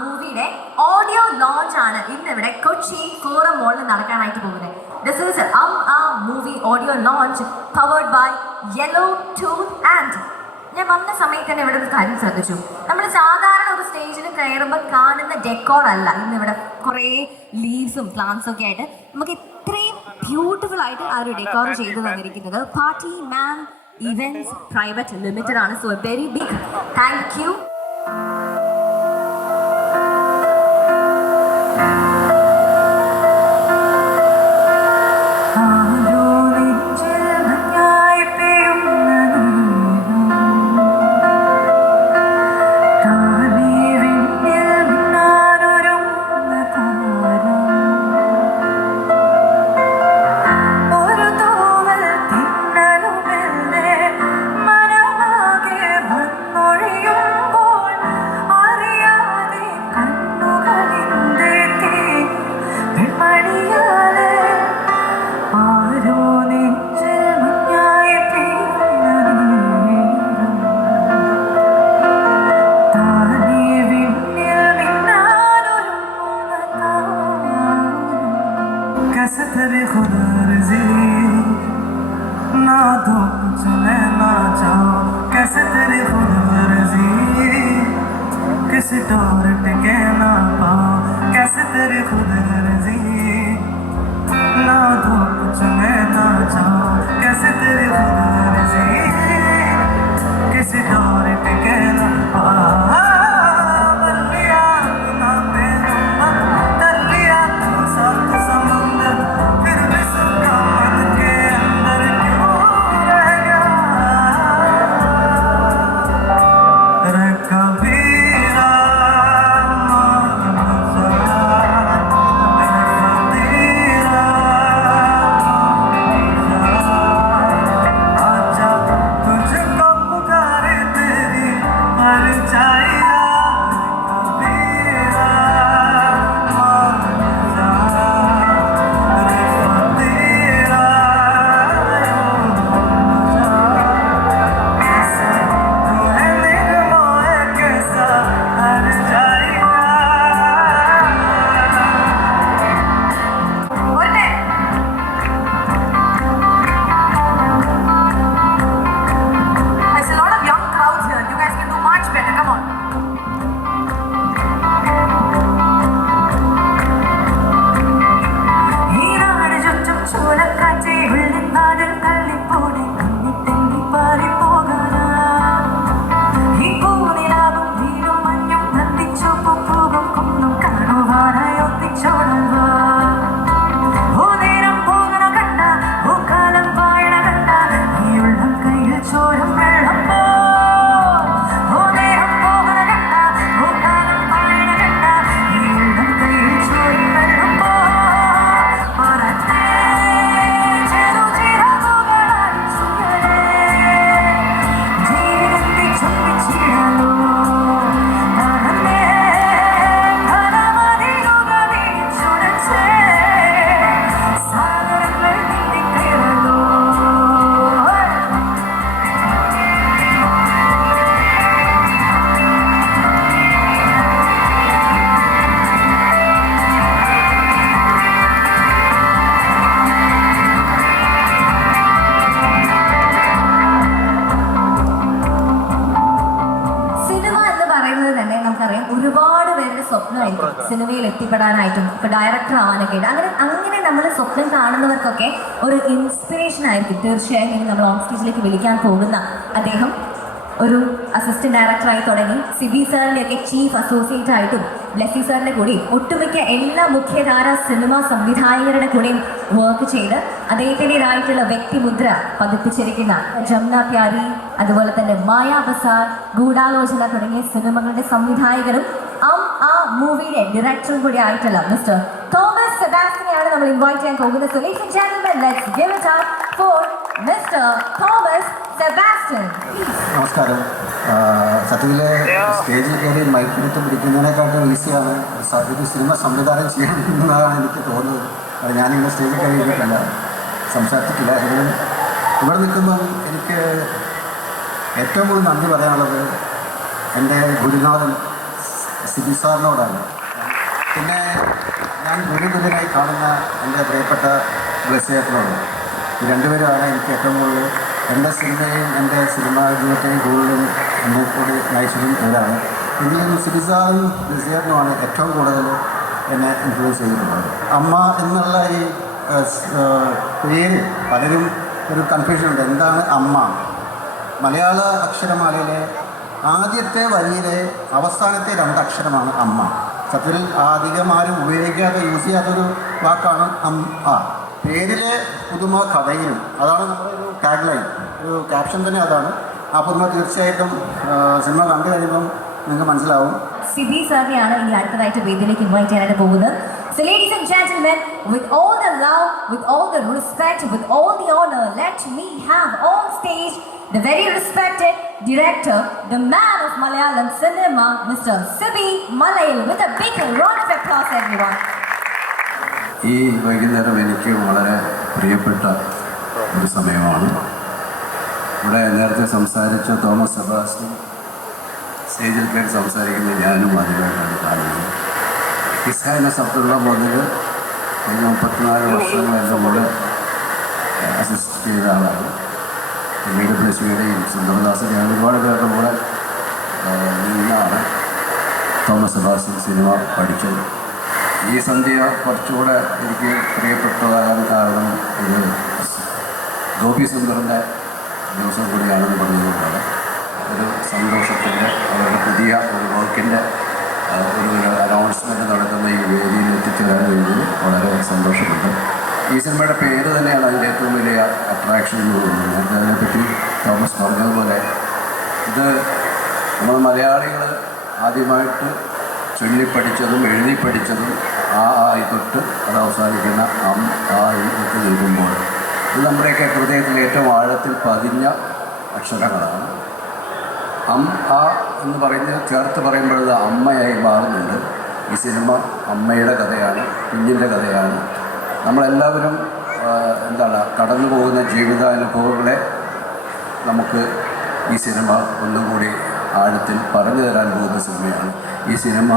മൂവിയുടെ audio launch ആണ് ഇന്നിവിടെ കൊച്ചി ഫോറം മോളിൽ നടക്കാനായിട്ട് പോകുന്നത്. This is movie audio launch powered by yellow tooth and. ഞാൻ വന്ന സമയത്ത് തന്നെ ഇവിടെ ഒരു കാര്യം ശ്രദ്ധിച്ചു. നമ്മൾ സാധാരണ ഒരു സ്റ്റേജിൽ കയറുമ്പോൾ കാണുന്ന ഡെക്കോർ അല്ല ഇന്നിവിടെ. കുറേ ലീവ്സും പ്ലാന്റ്സും ഒക്കെ ആയിട്ട് നമുക്ക് ഇത്രയും ബ്യൂട്ടിഫുൾ ആയിട്ട് ആ ഒരു ഡെക്കോർ ചെയ്തു തന്നിരിക്കുന്നത് party man events private limited ആണ്. So a very big thank you. ഒരുപാട് പേരുടെ സ്വപ്നമായിരിക്കും സിനിമയിൽ എത്തിപ്പെടാനായിട്ടും ഇപ്പൊ ഡയറക്ടർ ആവാനൊക്കെ. അങ്ങനെ നമ്മൾ സ്വപ്നം കാണുന്നവർക്കൊക്കെ ഒരു ഇൻസ്പിറേഷൻ ആയിരിക്കും തീർച്ചയായും. നമ്മൾ ഓൺ സ്റ്റേജിലേക്ക് വിളിക്കാൻ പോകുന്ന അദ്ദേഹം ഒരു അസിസ്റ്റന്റ് ഡയറക്ടറായി തുടങ്ങി സിബി സാറിൻ്റെയൊക്കെ ചീഫ് അസോസിയേറ്റ് ആയിട്ടും ബ്ലെസ്സി സാറിൻ്റെ കൂടെയും ഒട്ടുമിക്ക എല്ലാ മുഖ്യധാര സിനിമാ സംവിധായകരുടെ കൂടെയും വർക്ക് ചെയ്ത് അദ്ദേഹത്തിൻ്റെതായിട്ടുള്ള വ്യക്തിമുദ്ര പതിപ്പിച്ചിരിക്കുന്ന ജമുന പ്യാരി, അതുപോലെ തന്നെ മായാ ബസാർ, ഗൂഢാലോചന തുടങ്ങിയ സിനിമകളുടെ സംവിധായകരും മൂവിയുടെ ഡയറക്ടറും കൂടി ആയിട്ടുള്ള മിസ്റ്റർ തോമസ് സെബാസ്റ്റ്യനെയാണ് നമ്മൾ ഇൻവൈറ്റ് ചെയ്യാൻ പോകുന്നത്. So ladies and gentlemen, let's give it up for Mr. Thomas Sebastian. നമസ്കാരം. സത്യത്തിലെ സ്റ്റേജിൽ കയറി മൈക്കിനെടുത്ത് പിടിക്കുന്നതിനെക്കാട്ടും ഈസിയാണ് ഒരു സിനിമ സംവിധാനം ചെയ്യാമെന്നാണ് എനിക്ക് തോന്നുന്നത്. അത് ഞാനിങ്ങനെ സ്റ്റേജിൽ കയറിയിട്ടില്ല, സംസാരിച്ചിട്ടില്ല. ഇവിടെ നിൽക്കുമ്പം എനിക്ക് ഏറ്റവും കൂടുതൽ നന്ദി പറയാനുള്ളത് എൻ്റെ ഗുരുനാഥൻ സിബി സാറിനോടാണ്. പിന്നെ ഞാൻ ഗുരുതുല്യനായി കാണുന്ന എൻ്റെ പ്രിയപ്പെട്ട ബ്ലസ്സിയേട്ടനോട്. ഈ രണ്ടുപേരുമാണ് എനിക്ക് ഏറ്റവും കൂടുതൽ എൻ്റെ സിനിമയും എൻ്റെ സിനിമാ ജീവിതത്തെയും കൂടുതലും എന്നെ കൂടി നയിച്ചതും ഇവരാണ്. എങ്കിലും സിബി സാറും ബ്ലസ്സിയേട്ടനുമാണ് ഏറ്റവും കൂടുതൽ എന്നെ ഇൻഫ്ലുവൻസ് ചെയ്തിട്ടുള്ളത്. അമ്മ എന്നുള്ള ഈ പേര് പലരും ഒരു കൺഫ്യൂഷനുണ്ട്. എന്താണ് അമ്മ? മലയാള അക്ഷരമാലയിലെ ആദ്യത്തെ വരിയിലെ അവസാനത്തെ 2 അക്ഷരമാണ് അമ്മ. സത്യത്തിൽ അധികം ആരും ഉപയോഗിക്കാതെ യൂസ് ചെയ്യാത്തൊരു വാക്കാണ് അമ്മ. പേരിലെ പുതുമ കഥയിലും അതാണ് നമ്മുടെ ഒരു ടാഗ് ലൈൻ, ഒരു ക്യാപ്ഷൻ തന്നെ അതാണ്. ആ പുതുമ തീർച്ചയായിട്ടും സിനിമ കണ്ടു കഴിയുമ്പം നിങ്ങൾക്ക് മനസ്സിലാവും. സിബി സാറിനെയാണ് ഇനി അടുത്തതായിട്ട് വേദിയിലേക്ക് ഇൻവൈറ്റ് ചെയ്യാനായിട്ട് പോകുന്നത്. So ladies and gentlemen, with all the love, with all the respect, with all the honor, let me have on stage the very respected director, the man of Malayalam cinema, Mr. Sibi Malayal, with a big round of applause everyone. ഈ വൈകുന്നേരം എനിക്ക് വളരെ പ്രിയപ്പെട്ട ഒരു സമയമാണ്. ഇവിടെ നേരത്തെ സംസാരിച്ച തോമസ് സെബാസ്റ്റ്യൻ സ്റ്റേജിൽ കയറി സംസാരിക്കുന്നത് ഞാനും ആദ്യമായിട്ടാണ് കാണുന്നത്. ഹിസ് ഹൈനസ് അബ്ദുള്ള മുതൽ കഴിഞ്ഞ 34 വർഷങ്ങൾ എൻ്റെ കൂടെ അസിസ്റ്റ് ചെയ്ത ആളാണ്. പിന്നീട് ബ്ലസ്സിയുടെയും സുന്ദർദാസിൻ്റെയും ഒരുപാട് പേരുടെ കൂടെ നിന്നാണ് തോമസ് സെബാസ്റ്റ്യൻ സിനിമ പഠിച്ചത്. ഈ സന്ധ്യ കുറച്ചുകൂടെ എനിക്ക് പ്രിയപ്പെട്ടതാകാൻ കാരണം ഇത് ഗോപി സുന്ദറിൻ്റെ ദിവസം കൂടിയാണെന്ന് പറഞ്ഞതുകൊണ്ടാണ്. ഒരു സന്തോഷത്തിൻ്റെ അവരുടെ പുതിയ ഒരു വർക്കിൻ്റെ ഒരു അനൗൺസ്മെൻറ്റ് നടക്കുന്ന ഈ വേദിയിൽ എത്തിച്ചേരാൻ കഴിഞ്ഞതിൽ വളരെ സന്തോഷമുണ്ട്. ഈ സിനിമയുടെ പേര് തന്നെയാണ് അതിൻ്റെ ഏറ്റവും വലിയ അട്രാക്ഷൻ എന്ന് തോന്നുന്നത്. നേരത്തെ അതിനെപ്പറ്റി തോമസ് പറഞ്ഞതുപോലെ ഇത് നമ്മൾ മലയാളികൾ ആദ്യമായിട്ട് ചൊല്ലിപ്പഠിച്ചതും എഴുതി പഠിച്ചതും ആയി തൊട്ട് അത് അവസാനിക്കുന്ന എത്തി നിൽക്കുമ്പോൾ ഇത് നമ്മുടെയൊക്കെ ഹൃദയത്തിൽ ഏറ്റവും ആഴത്തിൽ പതിഞ്ഞ അക്ഷരങ്ങളാണ്. എന്ന് പറയുന്നത് ചേർത്ത് പറയുമ്പോഴത് അമ്മയായി മാറുന്നുണ്ട്. ഈ സിനിമ അമ്മയുടെ കഥയാണ്, കുഞ്ഞിൻ്റെ കഥയാണ്. നമ്മളെല്ലാവരും കടന്നു പോകുന്ന ജീവിതാനുഭവങ്ങളെ നമുക്ക് ഈ സിനിമ ഒന്നുകൂടി ആഴത്തിൽ പറഞ്ഞു തരാൻ പോകുന്ന സിനിമയാണ്. ഈ സിനിമ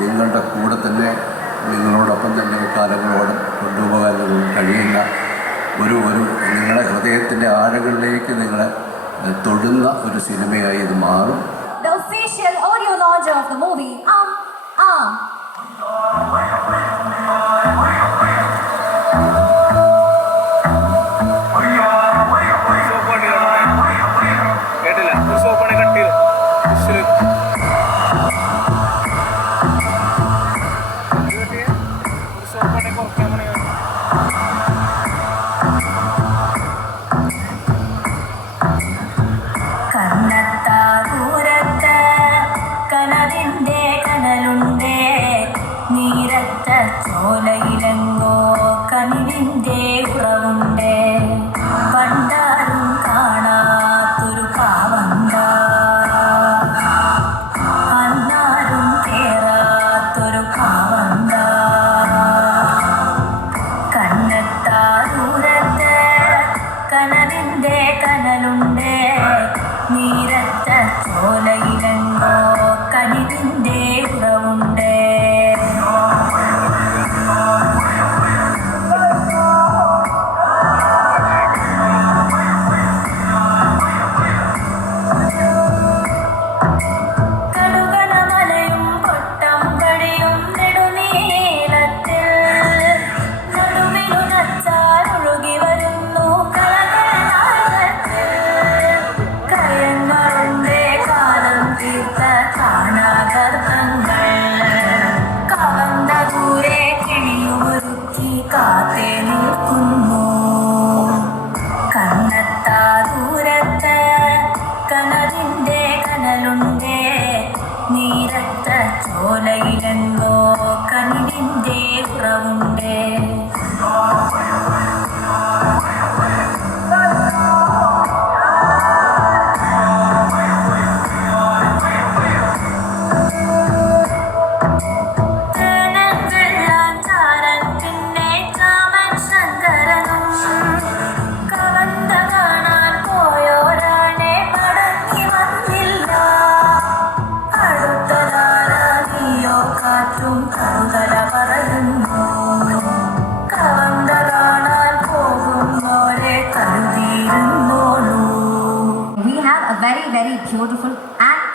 നിങ്ങളുടെ കൂടെ തന്നെ, നിങ്ങളോടൊപ്പം തന്നെ കാലങ്ങളോട് കൊണ്ടുപോകാൻ കഴിയുന്ന ഒരു നിങ്ങളുടെ ഹൃദയത്തിൻ്റെ ആഴങ്ങളിലേക്ക് നിങ്ങളെ തൊടുന്ന ഒരു സിനിമയായി ഇത് മാറും. The official audio launch of the movie കണ്ണത്താ ദൂരത്ത് കനവിൻ്റെ കനലുണ്ടേ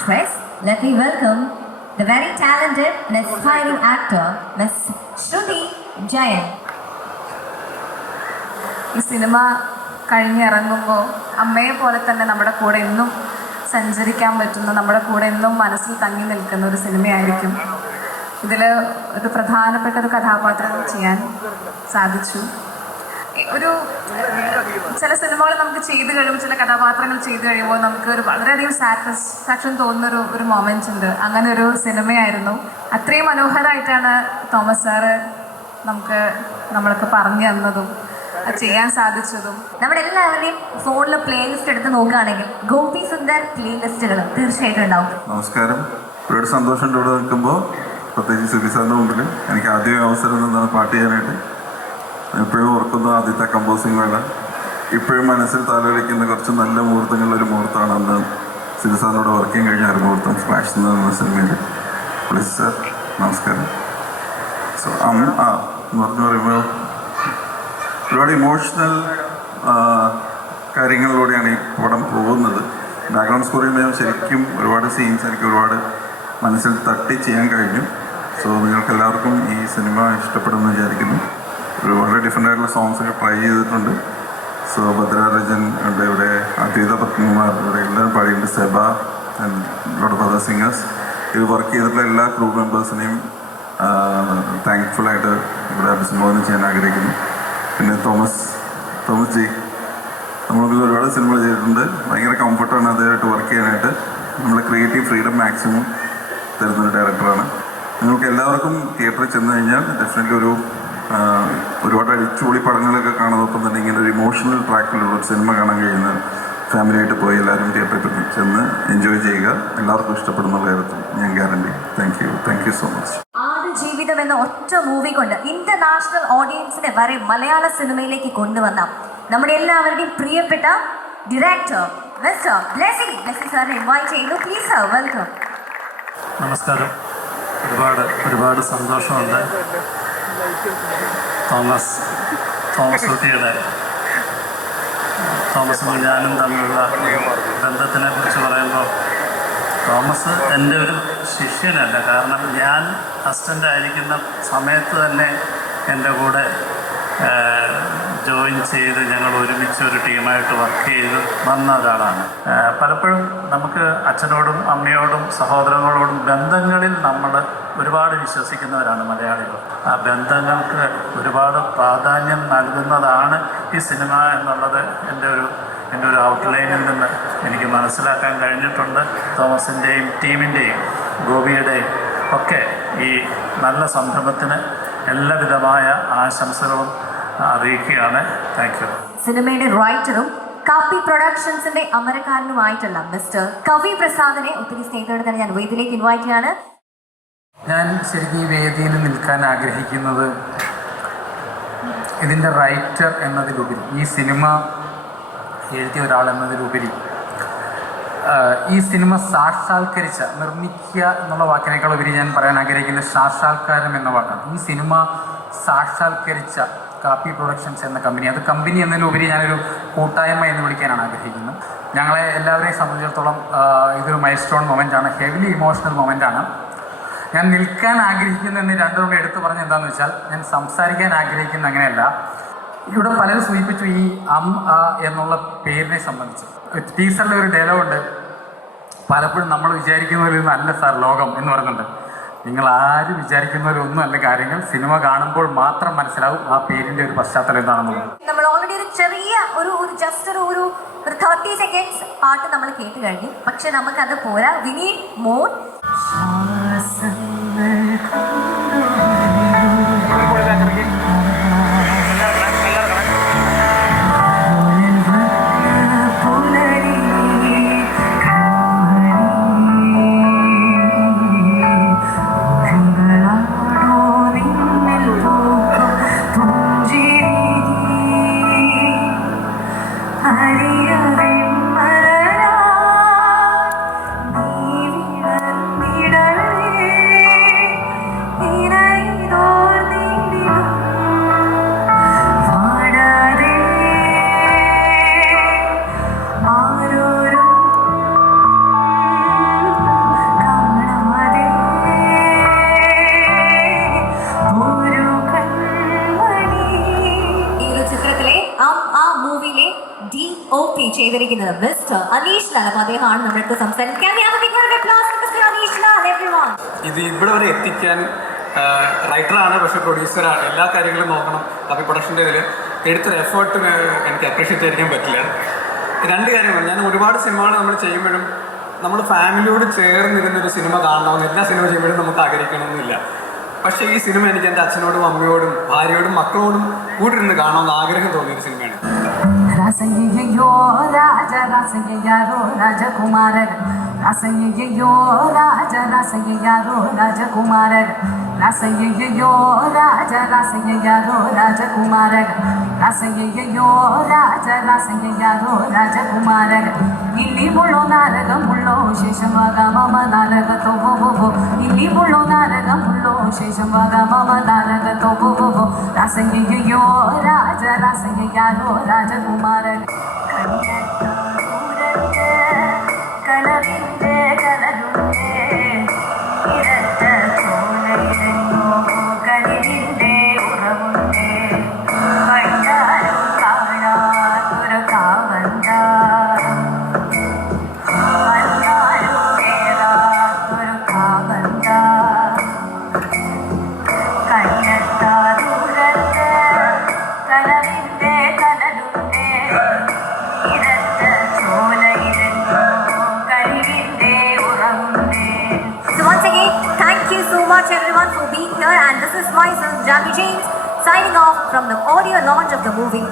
actress, let me welcome the very talented and aspiring actor, Miss Shruti Jayan. ഈ സിനിമ കഴിഞ്ഞിറങ്ങുമ്പോൾ അമ്മയെ പോലെ തന്നെ നമ്മുടെ കൂടെ എന്നും സഞ്ചരിക്കാൻ പറ്റുന്ന, നമ്മുടെ കൂടെ എന്നും മനസ്സിൽ തങ്ങി നിൽക്കുന്ന ഒരു സിനിമയായിരിക്കും. ഇതിൽ ഒരു പ്രധാനപ്പെട്ട ഒരു കഥാപാത്രം ചെയ്യാൻ സാധിച്ചു. ഒരു ചില സിനിമകൾ നമുക്ക് ചെയ്ത് കഴിയുമ്പോൾ, ചില കഥാപാത്രങ്ങൾ ചെയ്ത് കഴിയുമ്പോൾ നമുക്ക് ഒരു വളരെയധികം സാറ്റിസ്ഫാക്ഷൻ തോന്നുന്നൊരു ഒരു മൊമെൻ്റ് ഉണ്ട്. അങ്ങനെ ഒരു സിനിമയായിരുന്നു. അത്രയും മനോഹരമായിട്ടാണ് തോമസ് സാറ് നമ്മൾക്ക് പറഞ്ഞു തന്നതും ചെയ്യാൻ സാധിച്ചതും. നമ്മുടെ എല്ലാവരുടെയും ഫോണിൽ പ്ലേലിസ്റ്റ് എടുത്ത് നോക്കുകയാണെങ്കിൽ ഗോപി സുന്ദർ പ്ലേലിസ്റ്റുകൾ തീർച്ചയായിട്ടും ഉണ്ടാവും. നമസ്കാരം. ഒരുപാട് സന്തോഷമുണ്ട് ഇവിടെ നിൽക്കുമ്പോൾ. പ്രത്യേകിച്ച് സിബി സാറിൻ്റെ മുമ്പിൽ എനിക്ക് ആദ്യം അവസരം എന്താണ് പാട്ട് ചെയ്യാനായിട്ട്. എപ്പോഴും ഓർക്കുന്നു ആദ്യത്തെ കമ്പോസിങ് വേള. ഇപ്പോഴും മനസ്സിൽ താലോലിക്കുന്ന കുറച്ച് നല്ല മുഹൂർത്തങ്ങളിലൊരു മുഹൂർത്തമാണ് അന്ന് സിബി സാറിനോട് വർക്ക് ചെയ്യാൻ കഴിഞ്ഞ ഒരു മുഹൂർത്തം ഫ്ലാഷ് എന്ന സിനിമയിൽ. പ്ലീസ് സാർ, നമസ്കാരം. സോ എന്ന് പറയുമ്പോൾ ഒരുപാട് ഇമോഷണൽ കാര്യങ്ങളിലൂടെയാണ് ഈ പടം പോകുന്നത്. ബാക്ക്ഗ്രൗണ്ട് സ്കോർ ചെയ്യുമ്പോൾ ശരിക്കും ഒരുപാട് സീൻസ് എനിക്ക് ഒരുപാട് മനസ്സിൽ തട്ടി ചെയ്യാൻ കഴിഞ്ഞു. സോ നിങ്ങൾക്ക് എല്ലാവർക്കും ഈ സിനിമ ഇഷ്ടപ്പെടുമെന്ന് വിചാരിക്കുന്നു. വളരെ ഡിഫറെൻ്റ് ആയിട്ടുള്ള സോങ്സൊക്കെ ട്രൈ ചെയ്തിട്ടുണ്ട്. സോ ഭദ്രാരജൻ ഉണ്ട്, ഇവിടെ അതീത പത്മകുമാർ, ഇവിടെ എല്ലാവരും പാടിയിട്ടുണ്ട്. Seba and lot of other singers. ഇത് വർക്ക് ചെയ്തിട്ടുള്ള എല്ലാ ക്രൂ മെമ്പേഴ്സിനെയും താങ്ക്ഫുള്ളായിട്ട് ഇവിടെ അഭിസംബോധന ചെയ്യാൻ ആഗ്രഹിക്കുന്നു. പിന്നെ തോമസ് ജി, നമ്മളിൽ ഒരുപാട് സിനിമകൾ ചെയ്തിട്ടുണ്ട്. ഭയങ്കര കംഫർട്ടാണ് അദ്ദേഹമായിട്ട് വർക്ക് ചെയ്യാനായിട്ട്. നമ്മൾ ക്രിയേറ്റീവ് ഫ്രീഡം മാക്സിമം തരുന്നൊരു ഡയറക്ടറാണ്. നിങ്ങൾക്ക് എല്ലാവർക്കും തിയേറ്ററിൽ ചെന്ന് കഴിഞ്ഞാൽ ഡെഫിനറ്റ്ലി ഒരുപാട് അടിച്ചുപൊളി പടങ്ങളൊക്കെ കാണുന്നതൊപ്പം തന്നെ ഇങ്ങനെ ഒരു ഇമോഷണൽ ട്രാക്കിലുള്ള ഒരു സിനിമ കാണാൻ കഴിയുന്ന ഫാമിലിയായിട്ട് പോയി എല്ലാവരും തിയേറ്ററിൽ ചെന്ന് എൻജോയ് ചെയ്യുക. എല്ലാവർക്കും ഇഷ്ടപ്പെടുന്ന കാര്യത്തിൽ ഞാൻ guarantee. Thank you so much. ജീവിതം എന്ന ഒറ്റ മൂവി കൊണ്ട് ഇന്റർനാഷണൽ ഓഡിയൻസിനെ വരെ മലയാള സിനിമയിലേക്ക് കൊണ്ടുവന്ന നമ്മുടെ എല്ലാവരുടെയും പ്രിയപ്പെട്ട ഡയറക്ടർ മിസ്റ്റർ ബ്ലെസ്സി സാറിനെ ഇൻവൈറ്റ് ചെയ്യുന്നു. Please sir, welcome. നമസ്കാരം. ഒരുപാട് സന്തോഷമുണ്ട്. തോമസും ഞാനും തമ്മിലുള്ള ബന്ധത്തിനെ കുറിച്ച് പറയുമ്പോൾ, തോമസ് എൻ്റെ ഒരു ശിഷ്യനല്ല. കാരണം ഞാൻ അസിസ്റ്റൻ്റ് ആയിരിക്കുന്ന സമയത്ത് തന്നെ എൻ്റെ കൂടെ ജോയിൻ ചെയ്ത് ഞങ്ങൾ ഒരുമിച്ച് ഒരു ടീമായിട്ട് വർക്ക് ചെയ്ത് വന്ന ഒരാളാണ്. പലപ്പോഴും നമുക്ക് അച്ഛനോടും അമ്മയോടും സഹോദരങ്ങളോടും ബന്ധങ്ങളിൽ നമ്മൾ ഒരുപാട് വിശ്വസിക്കുന്നവരാണ് മലയാളികൾ. ആ ബന്ധങ്ങൾക്ക് ഒരുപാട് പ്രാധാന്യം നൽകുന്നതാണ് ഈ സിനിമ എന്നുള്ളത് എൻ്റെ ഒരു ഔട്ട്ലൈനിൽ നിന്ന് എനിക്ക് മനസ്സിലാക്കാൻ കഴിഞ്ഞിട്ടുണ്ട്. തോമസിൻ്റെയും ടീമിൻ്റെയും ഗോപിയുടെയും ഒക്കെ ഈ നല്ല സംരംഭത്തിന് എല്ലാവിധമായ ആശംസകളും അറിയിക്കുകയാണ്. Thank you. സിനിമയുടെ റൈറ്ററും കാപ്പി പ്രൊഡക്ഷൻസിന്റെ അമരക്കാരനുമായിട്ടുള്ള മിസ്റ്റർ കവി പ്രസാദിനെ ഒത്തിരി സ്നേഹത്തോടെ തന്നെ ഞാൻ വേദിയിലേക്ക് ഇൻവൈറ്റ് ചെയ്യാണ്. ഞാൻ ശരിക്കും ഈ വേദിയിൽ നിൽക്കാൻ ആഗ്രഹിക്കുന്നത് ഇതിൻ്റെ റൈറ്റർ എന്നതിലുപരി, ഈ സിനിമ എഴുതിയ ഒരാൾ എന്നതിലുപരി, ഈ സിനിമ സാക്ഷാത്കരിച്ച, നിർമ്മിക്കുക എന്നുള്ള വാക്കിനേക്കാൾ ഉപരി ഞാൻ പറയാൻ ആഗ്രഹിക്കുന്നത് സാക്ഷാത്കാരം എന്ന വാക്കാണ്. ഈ സിനിമ സാക്ഷാത്കരിച്ച കാപ്പി പ്രൊഡക്ഷൻസ് എന്ന കമ്പനി, അത് കമ്പനി എന്നതിലുപരി ഞാനൊരു കൂട്ടായ്മ എന്ന് വിളിക്കാനാണ് ആഗ്രഹിക്കുന്നത്. ഞങ്ങളെ എല്ലാവരെയും സംബന്ധിച്ചിടത്തോളം ഇതൊരു മൈൽ സ്റ്റോൺ മൊമെൻ്റാണ്, ഹെവിലി ഇമോഷണൽ മൊമെൻ്റാണ്. ഞാൻ നിൽക്കാൻ ആഗ്രഹിക്കുന്നതെന്ന് രണ്ടുകൂടെ എടുത്തു പറഞ്ഞത് എന്താണെന്ന് വെച്ചാൽ, ഞാൻ സംസാരിക്കാൻ ആഗ്രഹിക്കുന്ന അങ്ങനെയല്ല. ഇവിടെ പലരും സൂചിപ്പിച്ചു ഈ എന്നുള്ള പേരിനെ സംബന്ധിച്ച്. ടീച്ചറിൻ്റെ ഒരു ഡയലോഗുണ്ട്, പലപ്പോഴും നമ്മൾ വിചാരിക്കുന്നതിൽ നല്ല സാർ ലോകം എന്ന് പറയുന്നുണ്ട്. നിങ്ങൾ ആര് വിചാരിക്കുന്നവരൊന്നും അല്ല കാര്യങ്ങൾ, സിനിമ കാണുമ്പോൾ മാത്രം മനസ്സിലാവും ആ പേരിൻ്റെ ഒരു പശ്ചാത്തലം എന്താണെന്നുള്ളത്. നമ്മൾ ഓൾറെഡി ഒരു ചെറിയ ജസ്റ്റ് ഒരു 30 സെക്കൻഡ്സ് പാട്ട് നമ്മൾ കേട്ട് കഴിഞ്ഞു. പക്ഷെ നമുക്കത് പോരാ, വി നീഡ് മോർ. നീ വിടർന്നിടൽ ചെയ്തിരിക്കുന്നത് മിസ്റ്റർ അനീഷ് ലാൽ. അപ്പോൾ അദ്ദേഹമാണ് നമ്മുടെ അടുത്ത് സംസാരിക്കാൻ. ഇത് ഇവിടെ വരെ എത്തിക്കാൻ റൈറ്ററാണ്, പക്ഷേ പ്രൊഡ്യൂസറാണ്, എല്ലാ കാര്യങ്ങളും നോക്കണം. അപ്പോൾ പ്രൊഡക്ഷൻ്റെ ഇതിൽ എടുത്തൊരു എഫേർട്ട് എനിക്ക് അപ്രീഷിയേറ്റ് ചെയ്യാൻ പറ്റില്ല. രണ്ട് കാര്യങ്ങൾ, ഞാൻ ഒരുപാട് സിനിമകൾ നമ്മൾ ചെയ്യുമ്പോഴും നമ്മൾ ഫാമിലിയോട് ചേർന്നിരുന്നൊരു സിനിമ കാണണമെന്ന് എല്ലാ സിനിമ ചെയ്യുമ്പോഴും നമുക്ക് ആഗ്രഹിക്കണമെന്നില്ല. പക്ഷേ ഈ സിനിമ എനിക്ക് എൻ്റെ അച്ഛനോടും അമ്മയോടും ഭാര്യയോടും മക്കളോടും കൂടിയിരുന്ന് കാണണമെന്ന് ആഗ്രഹം തോന്നിയൊരു സിനിമയാണ്. രാസയ്യോ രാജ രാസയ്യാരോ രാജകുമാരൻ, രാസയ്യോ രാജ രാസയ്യാരോ രാജകുമാരൻ, രാസയ്യോ രാജ രാസയ്യാരോ രാജകുമാരൻ, രാസയ്യോ രാജ രാസയ്യാരോ രാജകുമാരൻ. ഇല്ലിമുള്ളോ നാരകമുള്ളോ ശേഷം വാഗാമമ നാരകത്തോ വോ, ഇല്ലിമുള്ളോ നാരകമുള്ളോ ശേഷം വാഗാമമ നാരകത്തോ വോ. രാസയ്യോ രാജ രാസയ്യാരോ രാജകുമാരൻ. കലവിൻ്റെ കലരുണ്ടേ ഇരട്ട ചോലയിലെങ്ങോ കരിവിൻ്റെ ഉറവുണ്ടേ, കണ്ടാലും കാണാത്തൊരു കാവന്ത, കണ്ടാലും കേറാത്തൊരു കാവന്ത, കയ്യെത്താ ദൂരത്ത് കലവിൻ്റെ കലരുണ്ടേ ഇരട്ട ചോലയിലെങ്ങോ കരിവിൻ്റെ ഉറവുണ്ടേ. So once again, thank you so much everyone for being here, and this is myself, Jackie James, signing off from the audio launch of the movie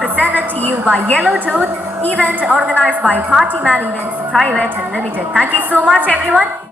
presented to you by Yellow Tooth, event organized by Party Man Events Private and Limited. Thank you so much everyone.